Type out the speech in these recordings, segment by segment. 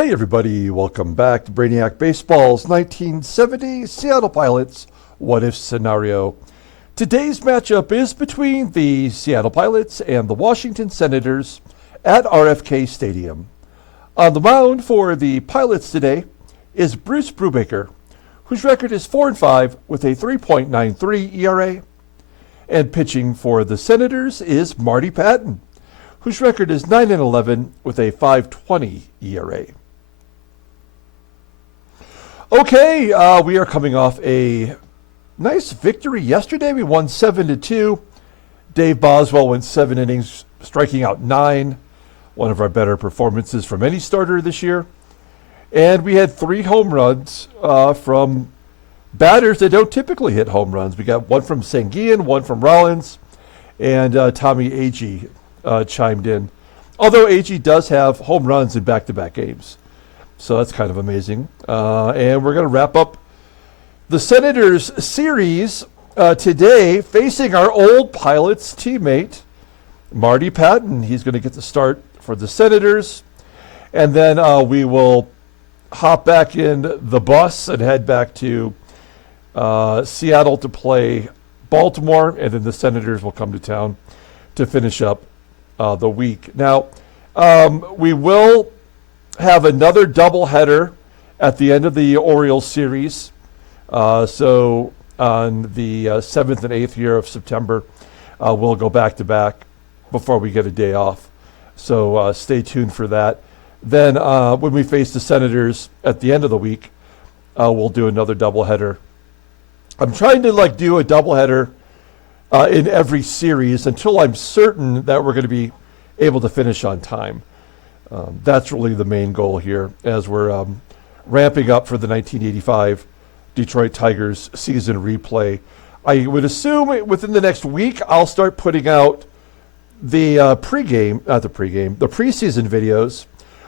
Hey everybody, welcome back to Brainiac Baseball's 1970 Seattle Pilots What If Scenario. Today's matchup is between the Seattle Pilots and the Washington Senators at RFK Stadium. On the mound for the Pilots today is Brubaker, whose record is 4-5 with a 3.93 ERA. And pitching for the Senators is Marty Pattin, whose record is 9-11 with a 5.20 ERA. Okay, we are coming off a nice victory yesterday. We won 7-2. Dave Boswell went 7 innings, striking out 9. One of our better performances from any starter this year. And we had 3 home runs from batters that don't typically hit home runs. We got one from SANGUILLEN, one from Rollins, and Tommie AGEE chimed in. Although AGEE does have home runs in back-to-back games. So that's kind of amazing. And we're going to wrap up the Senators series today facing our old Pilots teammate, Marty Pattin. He's going to get the start for the Senators. And then we will hop back in the bus and head back to Seattle to play Baltimore. And then the Senators will come to town to finish up the week. Now, we will have another doubleheader at the end of the Orioles series. So on the 7th and 8th year of September, we'll go back-to-back before we get a day off. So stay tuned for that. Then when we face the Senators at the end of the week, we'll do another doubleheader. I'm trying to do a doubleheader in every series until I'm certain that we're going to be able to finish on time. That's really the main goal here as we're ramping up for the 1985 Detroit Tigers season replay. I would assume within the next week I'll start putting out the preseason videos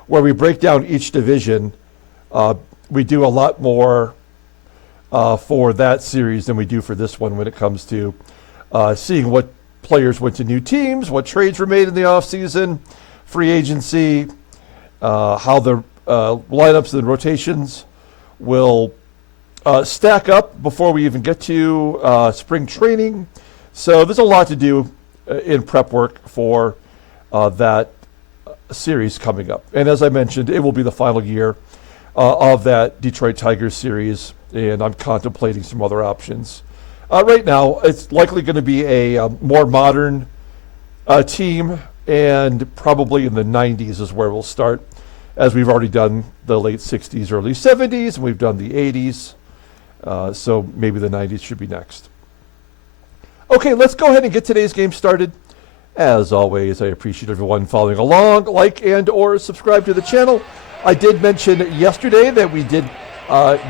where we break down each division. We do a lot more for that series than we do for this one when it comes to seeing what players went to new teams, what trades were made in the offseason, free agency, how the lineups and rotations will stack up before we even get to spring training. So there's a lot to do in prep work for that series coming up. And as I mentioned, it will be the final year of that Detroit Tigers series, and I'm contemplating some other options. Right now, it's likely going to be a more modern team, and probably in the 90s is where we'll start, as we've already done the late 60s, early 70s, and we've done the 80s. So maybe the 90s should be next. Okay, let's go ahead and get today's game started. As always, I appreciate everyone following along. Like and or subscribe to the channel. I did mention yesterday that we did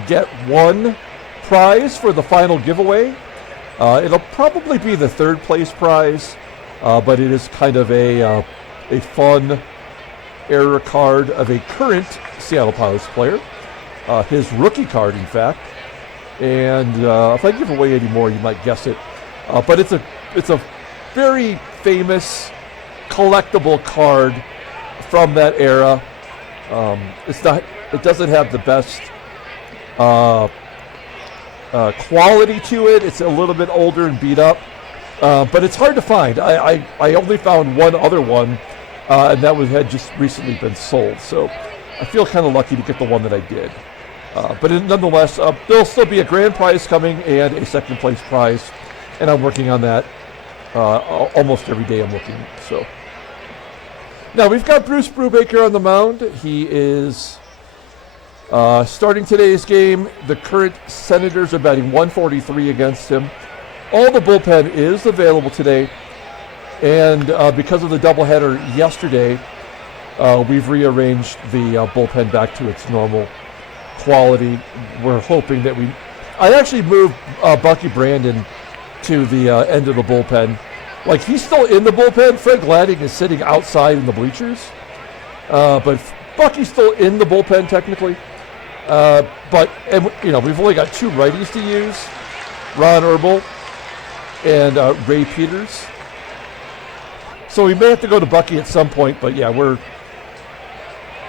get one prize for the final giveaway. It'll probably be the third place prize, but it is kind of a fun error card of a current Seattle Pilots player, his rookie card, in fact. And if I give away any more, you might guess it. But it's a very famous collectible card from that era. It doesn't have the best quality to it. It's a little bit older and beat up, but it's hard to find. I only found one other one, and that had just recently been sold. So I feel kind of lucky to get the one that I did. But nonetheless, there'll still be a grand prize coming and a second place prize, and I'm working on that almost every day I'm looking. So now we've got Brubaker on the mound. He is starting today's game. The current Senators are batting 143 against him. All the bullpen is available today, and because of the doubleheader yesterday, we've rearranged the bullpen back to its normal quality. We're hoping that I actually moved Bucky Brandon to the end of the bullpen. He's still in the bullpen. Fred Gladding is sitting outside in the bleachers, but Bucky's still in the bullpen technically. But we've only got 2 righties to use, Ron Herbal and Ray Peters. So we may have to go to Bucky at some point, but yeah,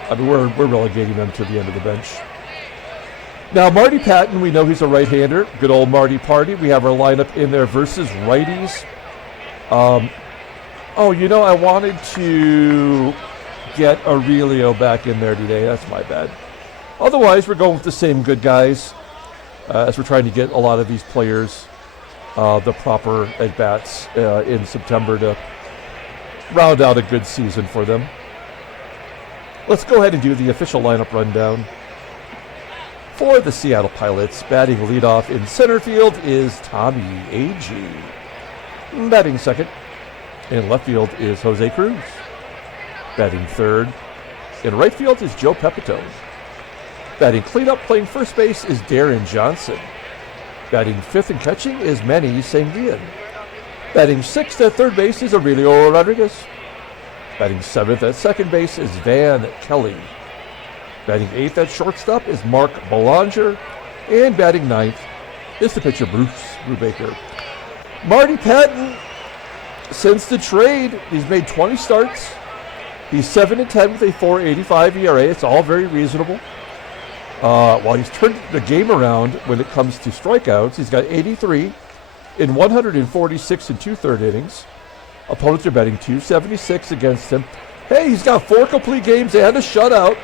I mean, we're relegating them to the end of the bench. Now, Marty Pattin, we know he's a right-hander. Good old Marty Party. We have our lineup in there versus righties. I wanted to get Aurelio back in there today. That's my bad. Otherwise, we're going with the same good guys as we're trying to get a lot of these players the proper at-bats in September to round out a good season for them. Let's go ahead and do the official lineup rundown. For the Seattle Pilots, batting leadoff in center field is Tommie, AGEE. Batting second in left field is Jose CRUZ. Batting third in right field is Joe PEPITONE. Batting cleanup playing first base is Deron Johnson. Batting fifth and catching is Manny SANGUILLEN. Batting sixth at third base is Aurelio Rodriguez. Batting seventh at second base is Van Kelly. Batting eighth at shortstop is Mark Belanger. And batting ninth is the pitcher Brubaker. Marty Pattin, since the trade, he's made 20 starts. He's 7-10 with a 4.85 ERA. It's all very reasonable. While he's turned the game around when it comes to strikeouts, he's got 83 in 146 and two-third innings. Opponents are batting .276 against him. Hey, he's got 4 complete games and a shutout.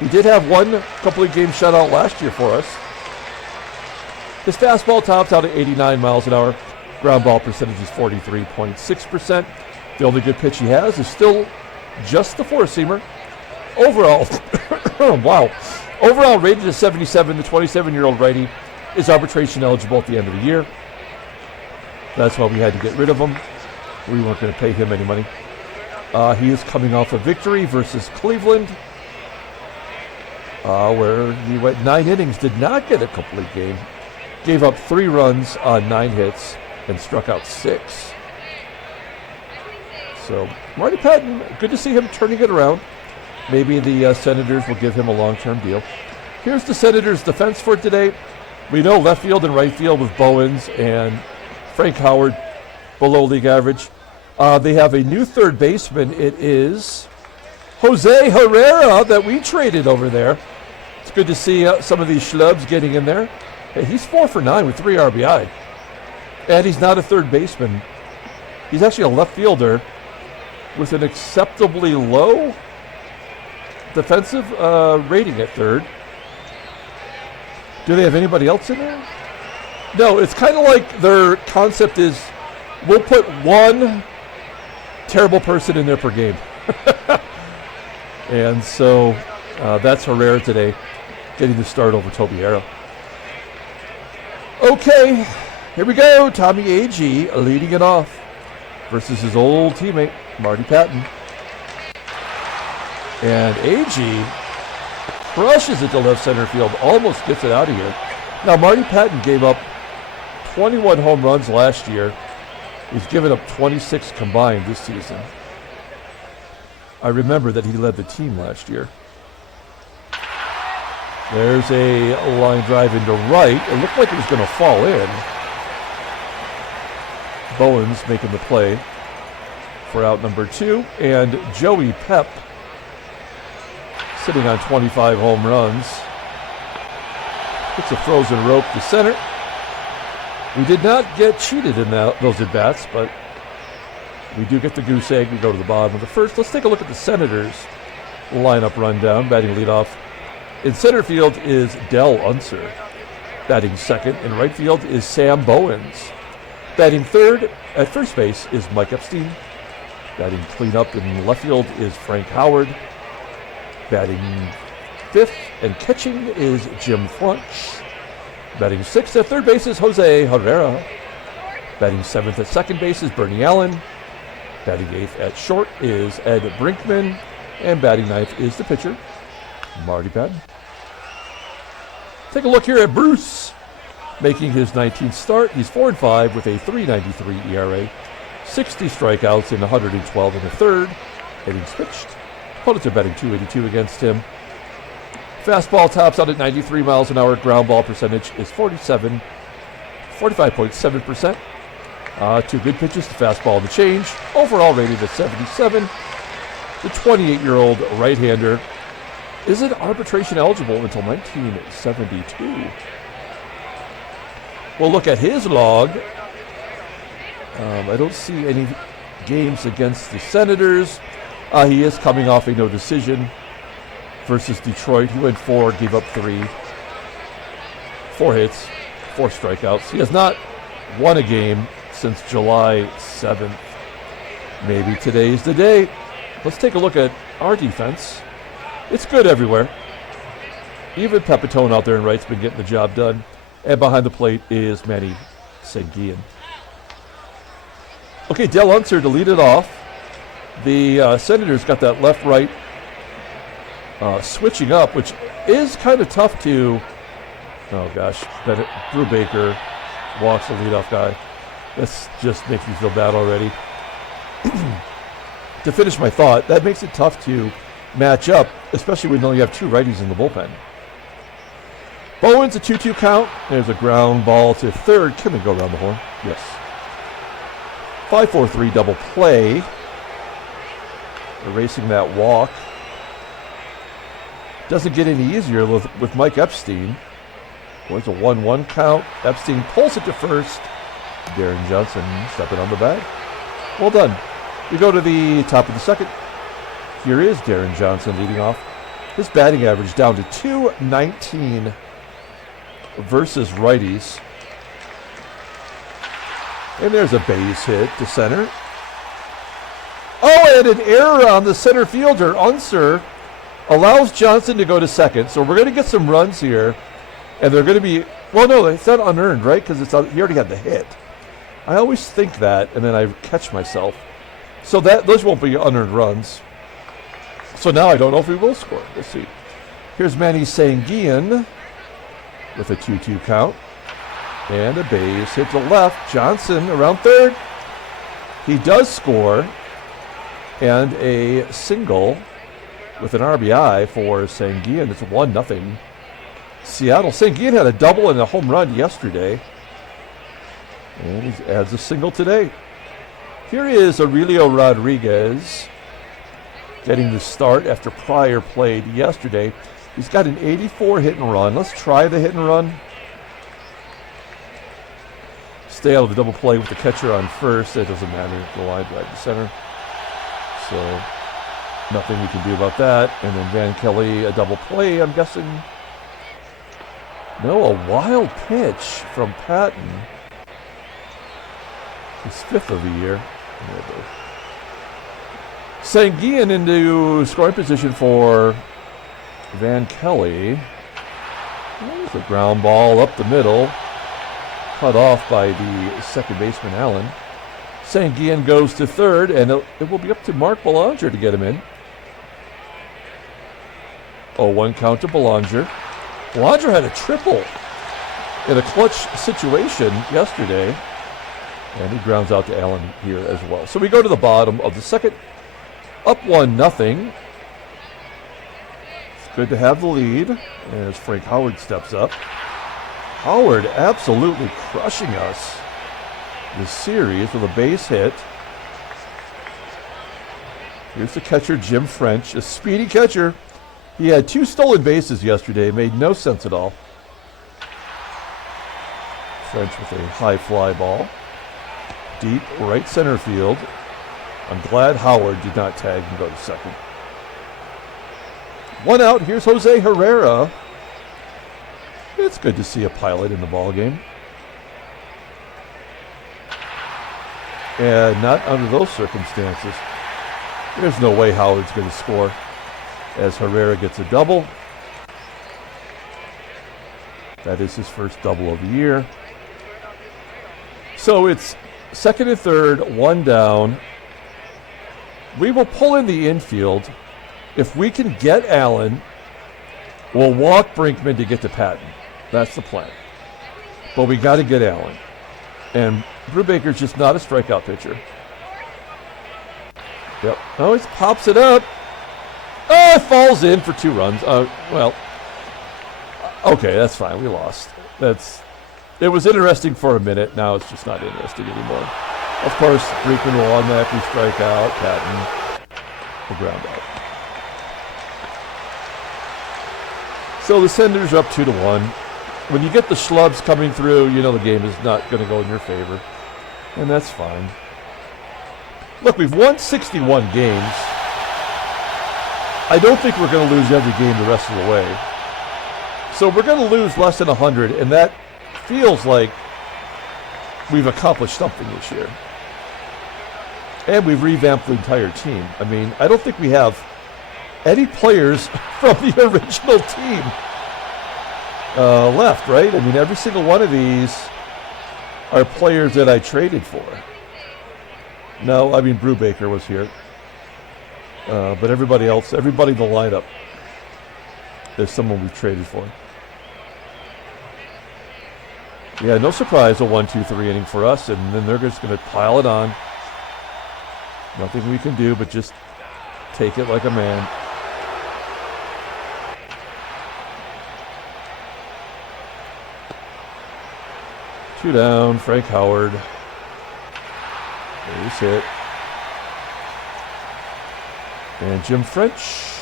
He did have 1 complete game shutout last year for us. His fastball tops out at 89 miles an hour. Ground ball percentage is 43.6%. The only good pitch he has is still just the four-seamer. Overall, wow. Overall rated as 77, the 27-year-old righty is arbitration eligible at the end of the year. That's why we had to get rid of him. We weren't going to pay him any money. He is coming off a victory versus Cleveland, where he went 9 innings, did not get a complete game, gave up 3 runs on 9 hits, and struck out 6. So, Marty Pattin, good to see him turning it around. Maybe the Senators will give him a long-term deal. Here's the Senators' defense for today. We know left field and right field with Bowens and Frank Howard below league average. They have a new third baseman. It is Jose Herrera that we traded over there. It's good to see some of these schlubs getting in there. Hey, he's 4 for 9 with 3 RBI. And he's not a third baseman. He's actually a left fielder with an acceptably low defensive rating at third. Do they have anybody else in there? No, it's kind of like their concept is we'll put 1 terrible person in there per game. And so that's Herrera today, getting the start over Tobiera. Okay, here we go. Tommie AGEE leading it off versus his old teammate, Marty Pattin. And AGEE crushes it to left center field, almost gets it out of here. Now, Marty Pattin gave up 21 home runs last year. He's given up 26 combined this season. I remember that he led the team last year. There's a line drive into right. It looked like it was going to fall in. Bowens making the play for out number 2. And Joey Pep, sitting on 25 home runs, hits a frozen rope to center. We did not get cheated in those at-bats, but we do get the goose egg. We go to the bottom of the first. Let's take a look at the Senators' lineup rundown. Batting leadoff in center field is UNSER. Batting second in right field is Sam Bowens. Batting third at first base is Mike EPSTEIN. Batting cleanup in left field is Frank Howard. Batting fifth and catching is Jim Frunch. Batting sixth at third base is Jose Herrera. Batting seventh at second base is Bernie Allen. Batting eighth at short is Ed BRINKMAN. And batting ninth is the pitcher, Marty Pattin. Take a look here at Bruce, making his 19th start. He's 4-5 with a 3.93 ERA, 60 strikeouts in 112 and a third innings pitched. Opponents are batting .282 against him. Fastball tops out at 93 miles an hour. Ground ball percentage is 45.7%. 2 good pitches, the fastball and the change. Overall rated at 77. The 28-year-old right-hander isn't arbitration eligible until 1972. We'll look at his log. I don't see any games against the Senators. He is coming off a no decision versus Detroit. He went 4, gave up 3. 4 hits, 4 strikeouts. He has not won a game since July 7th. Maybe today's the day. Let's take a look at our defense. It's good everywhere. Even PEPITONE out there in right's been getting the job done. And behind the plate is Manny Sanguillen. Okay, UNSER to lead it off. The Senators got that left-right switching up, which is kind of tough to... Oh, gosh. Brubaker walks the leadoff guy. This just makes me feel bad already. To finish my thought, that makes it tough to match up, especially when you only have 2 righties in the bullpen. BOWENS a 2-2 count. There's a ground ball to third. Can we go around the horn? Yes. 5-4-3 double play. Erasing that walk. Doesn't get any easier with Mike EPSTEIN. There's a 1-1 count. EPSTEIN pulls it to first. Deron Johnson stepping on the bag. Well done. We go to the top of the second. Here is Deron Johnson leading off. His batting average down to .219 versus righties. And there's a base hit to center. Oh, and an error on the center fielder. UNSER allows Johnson to go to second. So we're going to get some runs here. And they're going to be, well, no, it's not unearned, right? Because he already had the hit. I always think that, and then I catch myself. So those won't be unearned runs. So now I don't know if we will score. Let's see. Here's Manny Sanguillen with a 2-2 count. And a base hit to left. Johnson around third. He does score. And a single with an RBI for Sanguillen. It's 1-0. Seattle. Sanguillen had a double and a home run yesterday. And he adds a single today. Here is Aurelio Rodriguez getting the start after Pryor played yesterday. He's got an 84 hit and run. Let's try the hit and run. Stay out of the double play with the catcher on first. That doesn't matter. The line right to center. So nothing we can do about that. And then Van Kelly, a double play, I'm guessing. No, a wild pitch from Pattin. His 5th of the year. Sanguillen into scoring position for Van Kelly. There's a ground ball up the middle. Cut off by the second baseman, Allen. Sanguillen goes to third, and it will be up to Mark Belanger to get him in. 0-1 count to Belanger. Belanger had a triple in a clutch situation yesterday. And he grounds out to Allen here as well. So we go to the bottom of the second. Up 1-0. It's good to have the lead as Frank Howard steps up. Howard absolutely crushing us this series with a base hit. Here's the catcher, Jim French, a speedy catcher. He had 2 stolen bases yesterday. Made no sense at all. French with a high fly ball. Deep right center field. I'm glad Howard did not tag and go to second. 1 out. Here's Jose Herrera. It's good to see a pilot in the ball game. And not under those circumstances. There's no way Howard's going to score as Herrera gets a double. That is his first double of the year. So it's second and third, 1 down. We will pull in the infield. If we can get Allen, we'll walk Brinkman to get to Pattin. That's the plan. But we got to get Allen. And Brubaker's just not a strikeout pitcher. Yep. Oh, he pops it up. Oh, it falls in for 2 runs. Well, okay, that's fine. We lost. It was interesting for a minute. Now it's just not interesting anymore. Of course, Brinkman will automatically strike out. Pattin will ground out. So the Senders are up 2-1. When you get the schlubs coming through, you know the game is not going to go in your favor. And that's fine. Look, we've won 61 games. I don't think we're going to lose every game the rest of the way. So we're going to lose less than 100, and that feels like we've accomplished something this year. And we've revamped the entire team. I mean, I don't think we have any players from the original team left, right? I mean, every single one of these are players that I traded for. No, I mean, Brubaker was here. But everybody else, everybody in the lineup, is someone we've traded for. Yeah, no surprise, a 1-2-3 inning for us, and then they're just going to pile it on. Nothing we can do but just take it like a man. Two down, Frank Howard. Base hit. And Jim French.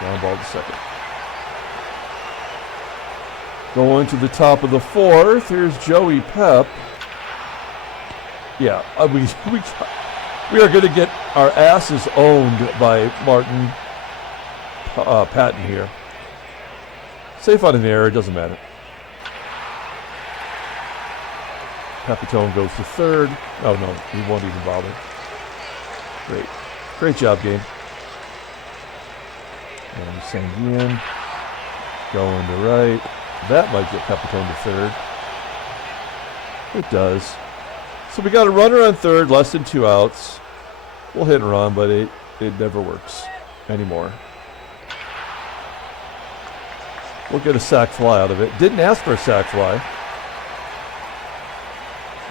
Ground ball to second. Going to the top of the fourth. Here's Joey Pep. Yeah, we are going to get our asses owned by Martin Pattin here. Safe on an error, doesn't matter. PEPITONE goes to third. Oh no, he won't even bother. Great job, game. And SANGUILLEN going to right. That might get PEPITONE to third. It does. So we got a runner on third, less than 2 outs. We'll hit and run, but it never works anymore. We'll get a sac fly out of it. Didn't ask for a sac fly.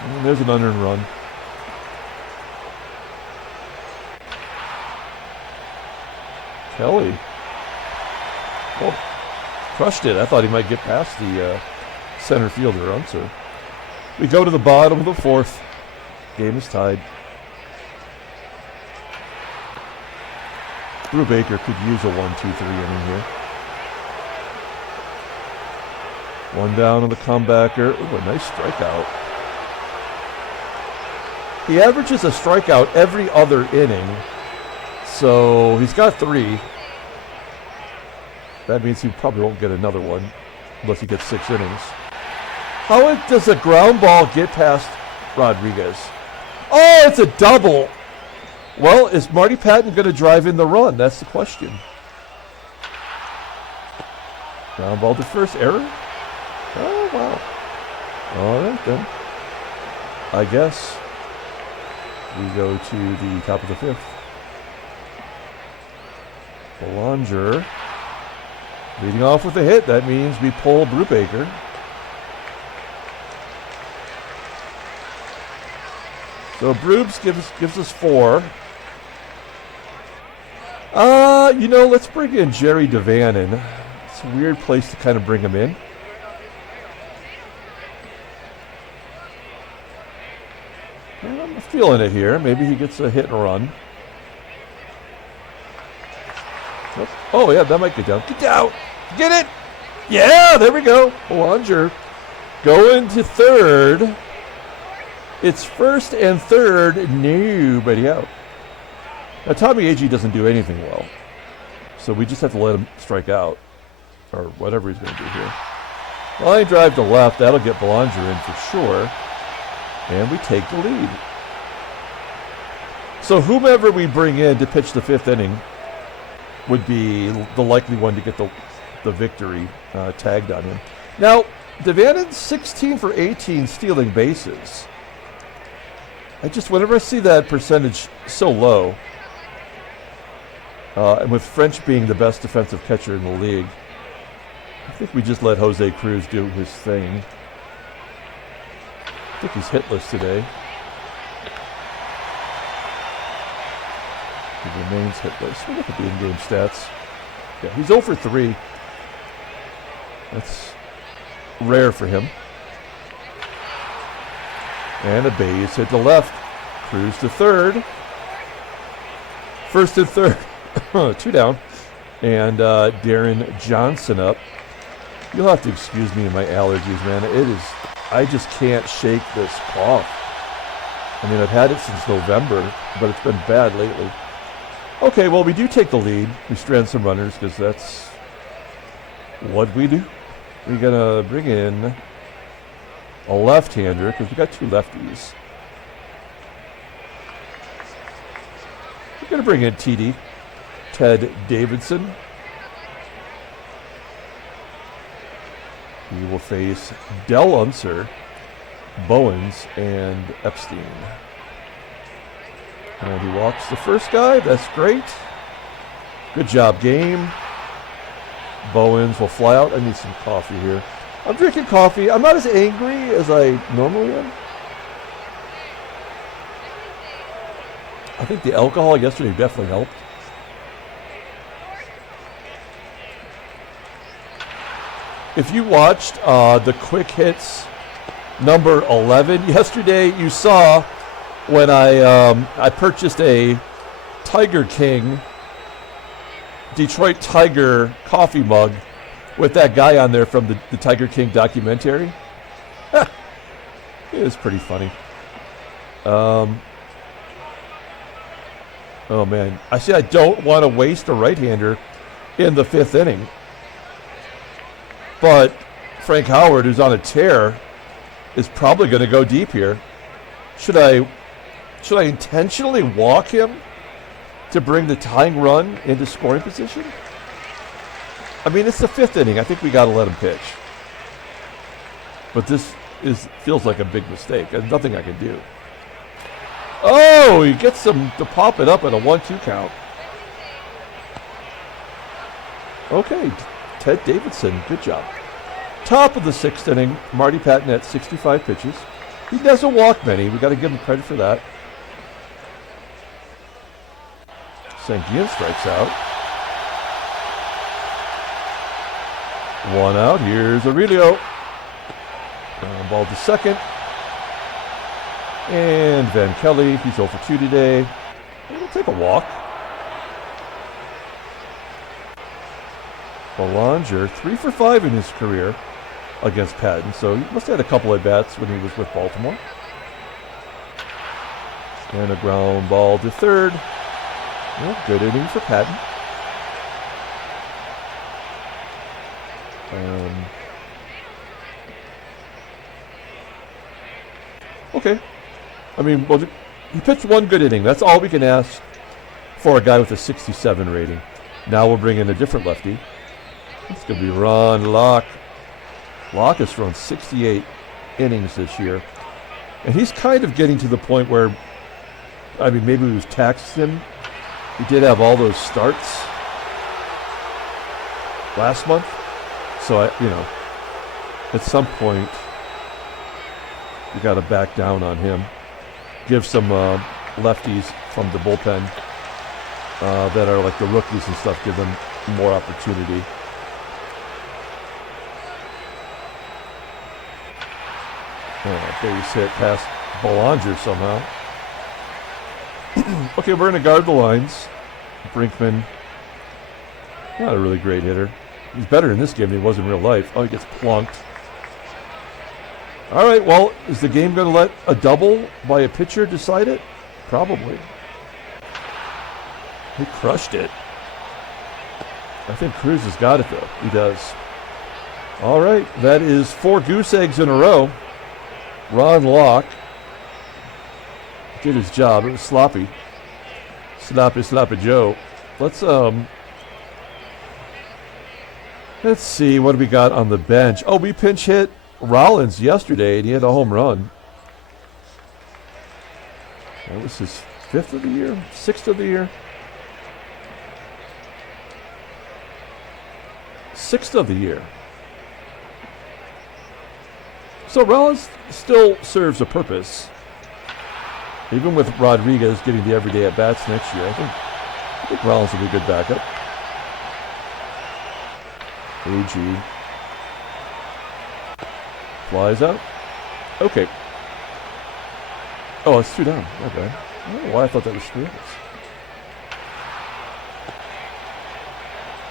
And there's an unearned run. Kelly. Oh, crushed it. I thought he might get past the center fielder, UNSER. We go to the bottom of the fourth. Game is tied. Brubaker could use a 1-2-3 inning here. One down on the comebacker. Ooh, a nice strikeout. He averages a strikeout every other inning. So he's got 3. That means he probably won't get another one unless he gets 6 innings. How does a ground ball get past Rodriguez? Oh, it's a double. Well, is Marty Pattin going to drive in the run? That's the question. Ground ball to first. Error? Oh, wow. All right, then. I guess we go to the top of the 5th. Belanger leading off with a hit. That means we pull Brubaker. So Brubes gives us 4. You know, let's bring in Jerry Devan in. It's a weird place to kind of bring him in. I'm feeling it here. Maybe he gets a hit and run. Oh, yeah, that might get down. Get down! Get it! Yeah, there we go. Belanger going to third. It's first and third, nobody out. Now, Tommie AGEE doesn't do anything well. So we just have to let him strike out. Or whatever he's going to do here. Line drive to left. That'll get Belanger in for sure. And we take the lead. So whomever we bring in to pitch the 5th inning would be the likely one to get the victory tagged on him. Now, Devanen's 16 for 18 stealing bases. Whenever I see that percentage so low, and with French being the best defensive catcher in the league, I think we just let Jose CRUZ do his thing. I think he's hitless today. He remains hitless. We'll look at the in-game stats. Yeah, he's 0 for 3. That's rare for him. And a base hit to left. CRUZ to third. First and third. 2 down. And Deron Johnson up. You'll have to excuse me and my allergies, man. I just can't shake this cough. I mean, I've had it since November, but it's been bad lately. Okay, well, we do take the lead. We strand some runners because that's what we do. We're going to bring in a left-hander because we got two lefties. We're going to bring in TD, Ted Davidson. He will face UNSER, BOWENS, and EPSTEIN. And he walks the first guy. That's great. Good job, game. BOWENS will fly out. I need some coffee here. I'm drinking coffee. I'm not as angry as I normally am. I think the alcohol yesterday definitely helped. If you watched the quick hits number 11 yesterday, you saw when I purchased a Tiger King Detroit Tiger coffee mug with that guy on there from the Tiger King documentary. It was pretty funny. Oh man, I don't want to waste a right-hander in the fifth inning. But Frank Howard, who's on a tear, is probably going to go deep here. Should I intentionally walk him to bring the tying run into scoring position? I mean, it's the fifth inning. I think we got to let him pitch. But this feels like a big mistake. There's nothing I can do. Oh, he gets him to pop it up at a 1-2 count. Okay, Ted Davidson, good job. Top of the sixth inning, Marty Pattin at 65 pitches. He doesn't walk many. We got to give him credit for that. SANGUILLEN strikes out. One out. Here's Aurelio. Ball to second. And Van Kelly, he's 0 for 2 today. He'll take a walk. Belanger, 3 for 5 in his career against Pattin, so he must have had a couple at bats when he was with Baltimore. And a ground ball to third. Well, good inning for Pattin. Okay. I mean, well, he pitched one good inning. That's all we can ask for a guy with a 67 rating. Now we'll bring in a different lefty. It's going to be Ron Locke. Locke has thrown 68 innings this year. And he's kind of getting to the point where, I mean, maybe we've taxed him. He did have all those starts last month. So, at some point, you got to back down on him. Give some lefties from the bullpen that are like the rookies and stuff, give them more opportunity. Base hit past Belanger somehow. Okay, we're going to guard the lines. Brinkman, not a really great hitter. He's better in this game than he was in real life. Oh, he gets plunked. All right, well, is the game going to let a double by a pitcher decide it? Probably. He crushed it. I think CRUZ has got it, though. He does. All right, that is 4 goose eggs in a row. Ron Locke did his job. It was sloppy. Sloppy Joe. Let's see, what do we got on the bench? Oh, we pinch hit Rollins yesterday, and he had a home run. That was his 5th of the year? 6th of the year? 6th of the year. So Rollins still serves a purpose. Even with Rodriguez getting the everyday at-bats next year, I think Rollins will be a good backup. AGEE flies out. Okay. Oh, it's 2 down. Okay. I don't know why I thought that was 3 outs.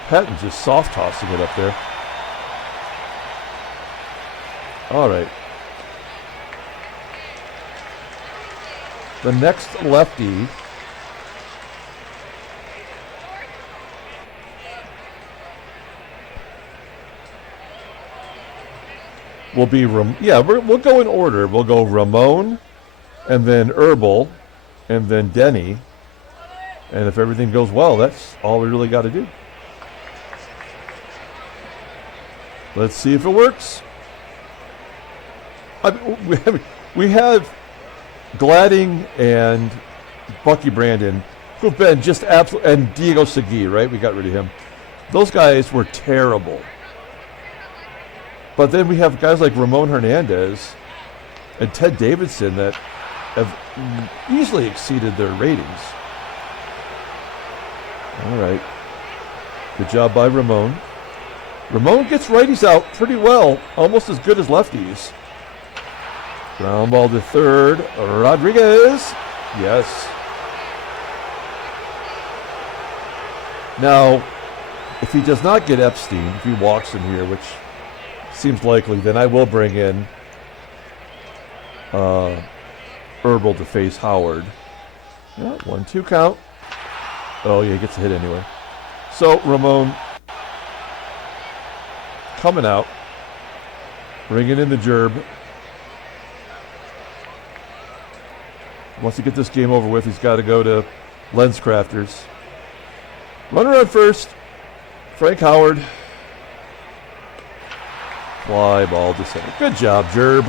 Pattin's just soft tossing it up there. All right. The next lefty will be, we'll go in order. We'll go Ramon, and then Herbal, and then Denny. And if everything goes well, that's all we really got to do. Let's see if it works. We have Gladding and Bucky Brandon, who've been just absolute, and Diego Segui, right? We got rid of him. Those guys were terrible. But then we have guys like Ramon Hernandez and Ted Davidson that have easily exceeded their ratings. All right. Good job by Ramon. Ramon gets righties out pretty well, almost as good as lefties. Ground ball to third. Rodriguez. Yes. Now, if he does not get Epstein, if he walks in here, which seems likely, then I will bring in Herbal to face Howard. Yeah, 1-2 count. Oh, yeah, he gets a hit anyway. So, Ramon coming out. Bringing in the gerb. Wants to get this game over with. He's got to go to Lens Crafters. Runner on first. Frank Howard. Fly ball to center. Good job, Gerb.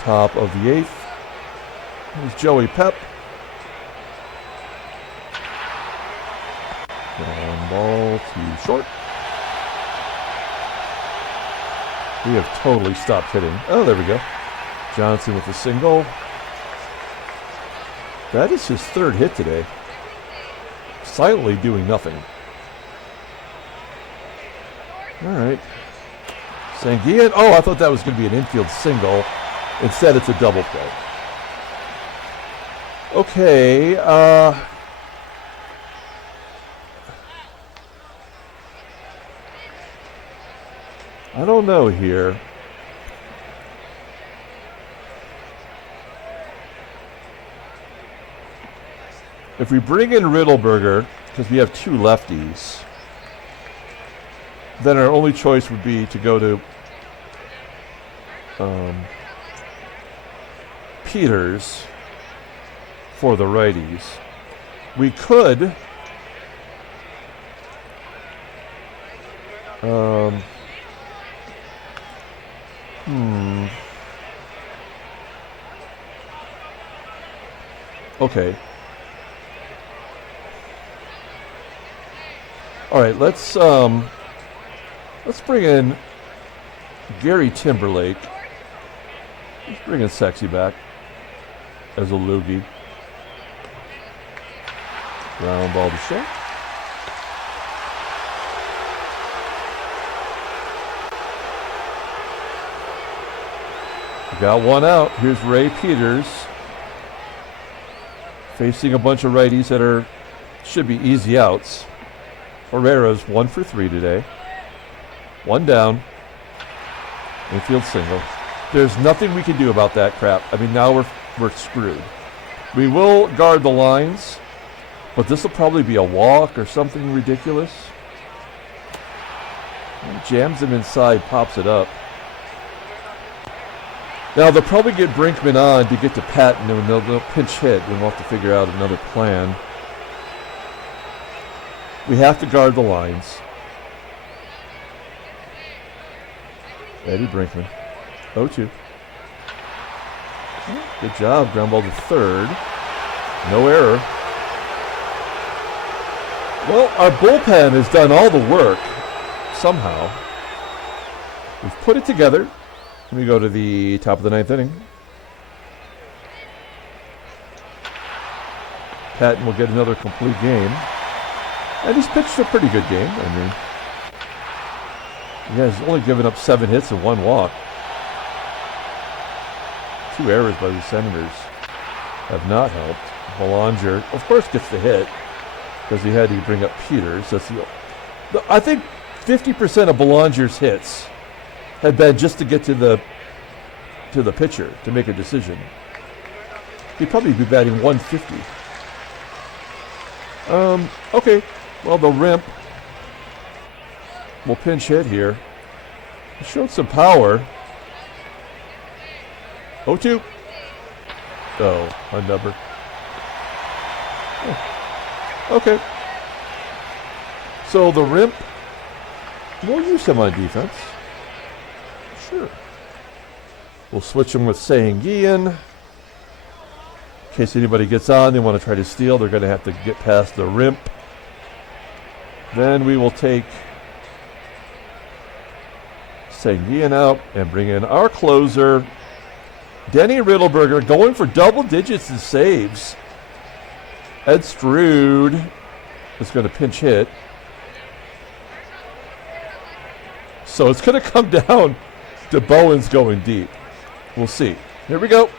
Top of the eighth. Here's Joey Pep. Ground ball to short. We have totally stopped hitting. Oh, there we go. Johnson with a single. That is his third hit today. Silently doing nothing. All right. Sanguillen. Oh, I thought that was going to be an infield single. Instead, it's a double play. Okay. I don't know here. If we bring in Riddleberger, because we have two lefties, then our only choice would be to go to Peters for the righties. We could Okay. All right, let's bring in Gary Timberlake. Let's bring in Sexy back as a loogie. Ground ball to short. Got one out. Here's Ray Peters facing a bunch of righties that should be easy outs. Herrera's 1 for 3 today. One down. Infield single. There's nothing we can do about that crap. I mean, now we're screwed. We will guard the lines, but this will probably be a walk or something ridiculous. And jams him inside, pops it up. Now they'll probably get Brinkman on to get to Pattin, and they'll pinch hit, and we'll have to figure out another plan. We have to guard the lines. Eddie Brinkman. 0-2. Good job. Ground ball to third. No error. Well, our bullpen has done all the work somehow. We've put it together. Let me go to the top of the ninth inning. Pattin will get another complete game. And he's pitched a pretty good game. I mean, he has only given up 7 hits and 1 walk. 2 errors by the Senators have not helped. Belanger, of course, gets the hit because he had to bring up Peters. I think 50% of Belanger's hits had been just to get to the pitcher to make a decision. He'd probably be batting 150. Okay. Well, the Rimp will pinch hit here. He showed some power. 0-2. Oh, a number. Oh. Okay. So the Rimp, we'll use him on defense. Sure. We'll switch him with SANGUILLEN. In case anybody gets on, they want to try to steal, they're going to have to get past the Rimp. Then we will take SANGUILLEN out and bring in our closer, Denny Riddleberger, going for double digits in saves. Ed Stroud is going to pinch hit. So it's going to come down to Bowens going deep. We'll see. Here we go.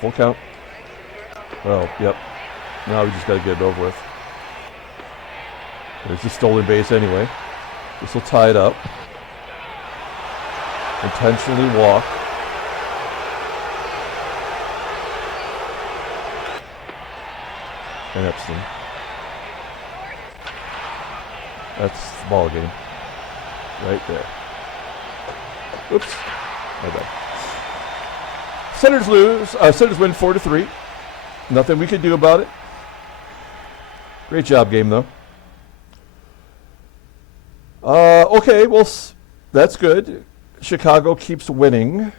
Full count. Oh, yep. Now we just got to get it over with. There's the stolen base anyway. This will tie it up. Intentionally walk. And EPSTEIN. That's the ball game. Right there. Oops. My bad. Senators lose. Senators win 4-3. Nothing we can do about it. Great job, game, though. Okay, well, that's good. Chicago keeps winning.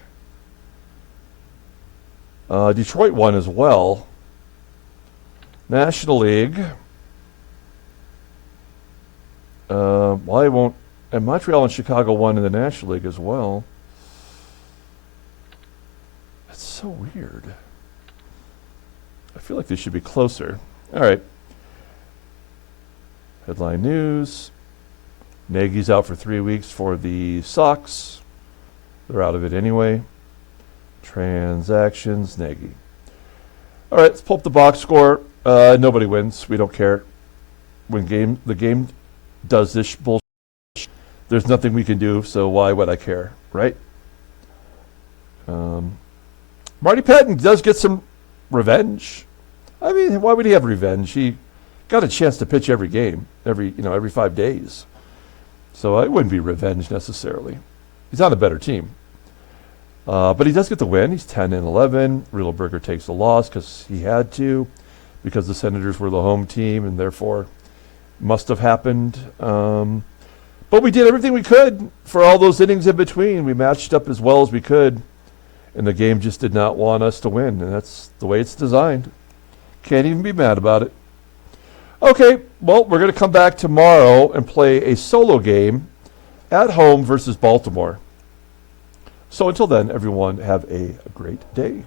Detroit won as well. National League. Why won't... And Montreal and Chicago won in the National League as well. That's so weird. I feel like they should be closer. All right. Headline news. Nagy's out for 3 weeks for the Sox. They're out of it anyway. Transactions, Nagy. All right, let's pull up the box score. Nobody wins. We don't care. When the game does this bullshit, there's nothing we can do, so why would I care, right? Marty Pattin does get some revenge. I mean, why would he have revenge? He got a chance to pitch every game, every 5 days. So it wouldn't be revenge necessarily. He's on a better team. But he does get the win. He's 10-11. Riddleberger takes the loss because he had to, because the Senators were the home team and therefore must have happened. But we did everything we could for all those innings in between. We matched up as well as we could, and the game just did not want us to win, and that's the way it's designed. Can't even be mad about it. Okay, well, we're going to come back tomorrow and play a solo game at home versus Baltimore. So until then, everyone, have a great day.